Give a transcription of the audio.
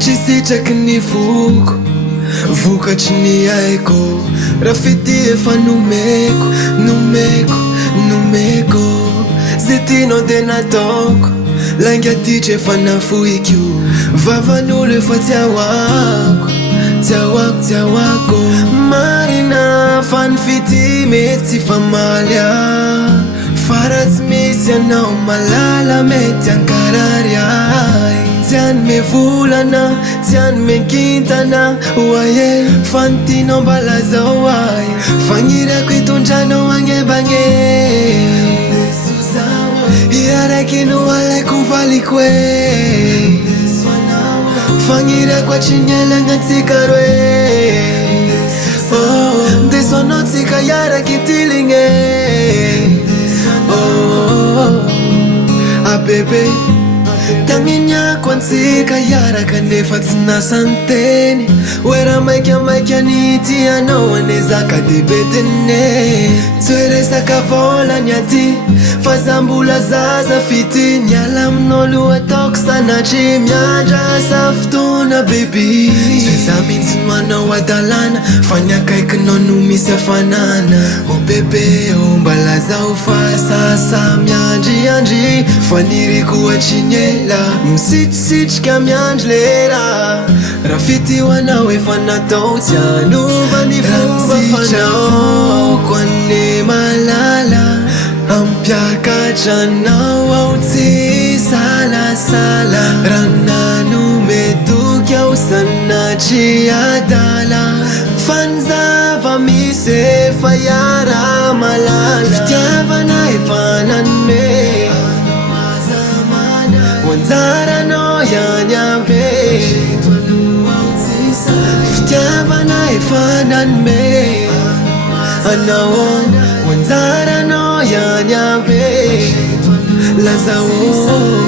Nachisitraka ny voko vokatry ny aiko rafity efa nomeko zay tianao de nataoko langaditra efa nafohiko vavan'olo efa tiawako marina fa ny fity mety tsy famaly fa tsy misy anao malala mety ankarary tiany mevolana tiany menkintana oaye fantinao mbalazao ay fagnirako itondranao agnebagne iaraiky no alaiko valiko e fagnirako atrignelagnatsika roe ndesoanao tsika iaraky tiligny bebe tagniniako antsika iaraka nefa tsy nasanteny oera maika anity anao anezaka debetene toeresaka volany aty fa zambola zaza fity niala amin'olo ataoko sanatry miandra asa fotoana bebi za mihitsy no anao adalana fa ny akaikinao no misy hafanana bebe mbalazao fa sasa miandriandry fa niriko atrignela misitrisitra miandry lera raha fity ho anao efa natao tsy anova ny fomba fanaoko an'ny malala ampiakatranao ao tsy salasala raha nanometoky ao sanatry adala fa ny zava misy efa iara malala fitiavana efa nanome wanzaranao ihany ave fitiavana efa nanome anao wanzaranao ihany ave lazao